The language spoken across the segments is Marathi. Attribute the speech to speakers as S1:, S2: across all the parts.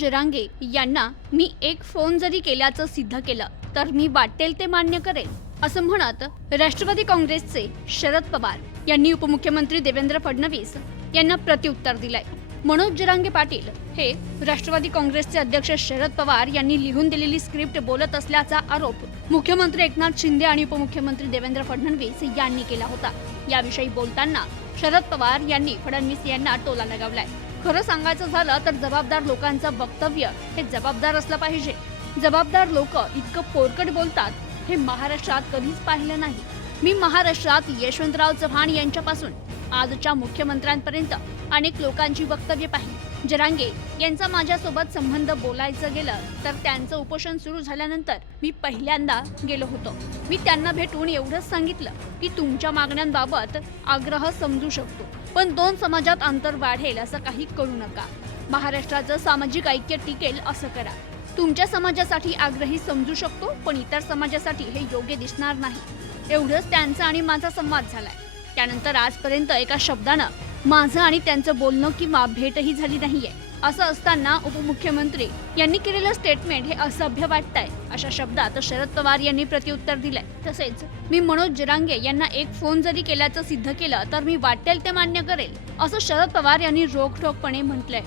S1: जरांगे यांना मी एक फोन जरी केल्याचं सिद्ध केलं तर मी वाटेल ते मान्य करेल असं म्हणत राष्ट्रवादी काँग्रेसचे शरद पवार यांनी उपमुख्यमंत्री देवेंद्र फडणवीस यांना प्रत्युत्तर दिलंय. मनोज जरांगे पाटील हे राष्ट्रवादी काँग्रेसचे अध्यक्ष शरद पवार यांनी लिहून दिलेली स्क्रिप्ट बोलत असल्याचा आरोप मुख्यमंत्री एकनाथ शिंदे आणि उपमुख्यमंत्री देवेंद्र फडणवीस यांनी केला होता. याविषयी बोलताना शरद पवार यांनी फडणवीस यांना टोला लगावलाय. खरं सांगायचं झालं तर जबाबदार लोकांचं वक्तव्य हे जबाबदार असलं पाहिजे. जबाबदार लोक इतकं पोरकट बोलतात हे महाराष्ट्रात कधीच पाहिलं नाही. मी महाराष्ट्रात यशवंतराव चव्हाण यांच्यापासून आजच्या मुख्यमंत्र्यांपर्यंत अनेक लोकांची वक्तव्य पाहिली. जरांगे यांचा माझ्यासोबत संबंध बोलायचं गेलं तर त्यांचं उपोषण सुरू झाल्यानंतर मी पहिल्यांदा गेलो होतो. मी त्यांना भेटून एवढंच सांगितलं की तुमच्या मागण्यांबाबत आग्रह समजू शकतो पण दोन समाजात अंतर वाढेल असं काही करू नका. महाराष्ट्राचं सामाजिक ऐक्य टिकेल असं करा. तुमच्या समाजासाठी आग्रही समजू शकतो पण इतर समाजासाठी हे योग्य दिसणार नाही. एवढंच त्यांचा आणि माझा संवाद झालाय. त्यानंतर आजपर्यंत एका शब्दानं माझं आणि त्यांचं बोलणं किंवा भेटही झाली नाहीये. असं असताना उपमुख्यमंत्री यांनी केलेलं स्टेटमेंट हे असभ्य वाटतंय. अशा शब्दात शरद पवार यांनी प्रत्युत्तर दिलंय. तसेच मी मनोज जरांगे यांना एक फोन जरी केल्याचं सिद्ध केलं तर मी वाटेल ते मान्य करेल असं शरद पवार यांनी रोखठोकपणे म्हटलंय.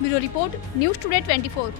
S1: Bureau report news today twenty four.